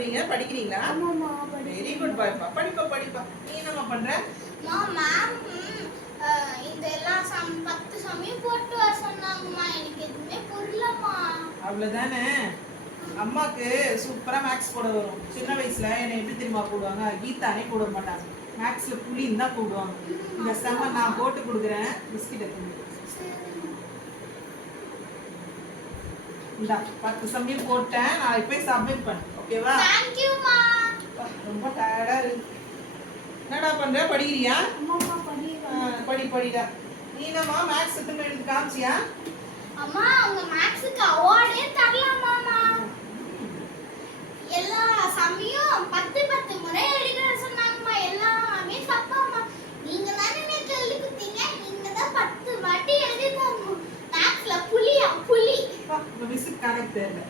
பண்றீங்க? படிக்கிறீங்களா? ஆமாமா. வெரி குட் பாய்ப்பா. படிப்பா. நீ என்னம்மா பண்ற? மேம் இந்த எல்லா 10 சமயம் போட்டு வர சொன்னாங்கம்மா. எனக்கு எதுவுமே புரியலம்மா. அவ்வளவுதானே. அம்மாக்கு சூப்பரா மேக்ஸ் போட வரும். சின்ன வயசுல என்னை எப்படி தெரியுமா போடுவாங்க? கீதானே போட மாட்டாங்க. மேக்ஸ்ல புலின்னு தான் போடுவாங்க. இந்த செம்ம நான் போட்டு கொடுக்குறேன். பிஸ்கெட் எடுத்து இந்தா 10 சமயம் போட்டேன். நான் போய் சப்மிட் பண்ணு. ஓகேவா? தேங்க்யூமா. ரொம்ப டயர்டா இருக்கு. என்னடா பண்ற? படிக்கிறியா? அம்மா படிக்கிறேன். படிடா. நீ என்னம்மா மேக்ஸ் எத்தனை எடுத்து காமிச்சியா? அம்மா அவங்க மேக்ஸ்க்கு அவார்டே தரலாமாமா. எல்லா சமயம் 10 முறை எழுத சொன்னாங்கம்மா. எல்லாமே தப்பாம்மா. நீங்க தானே நேத்து எழுதி கொடுத்தீங்க. நீங்க தான் 10 வாட்டி எழுதி தரணும். மேக்ஸ்ல புலி. மிஸ்ஸுக்கு கணக்கு தெரியல.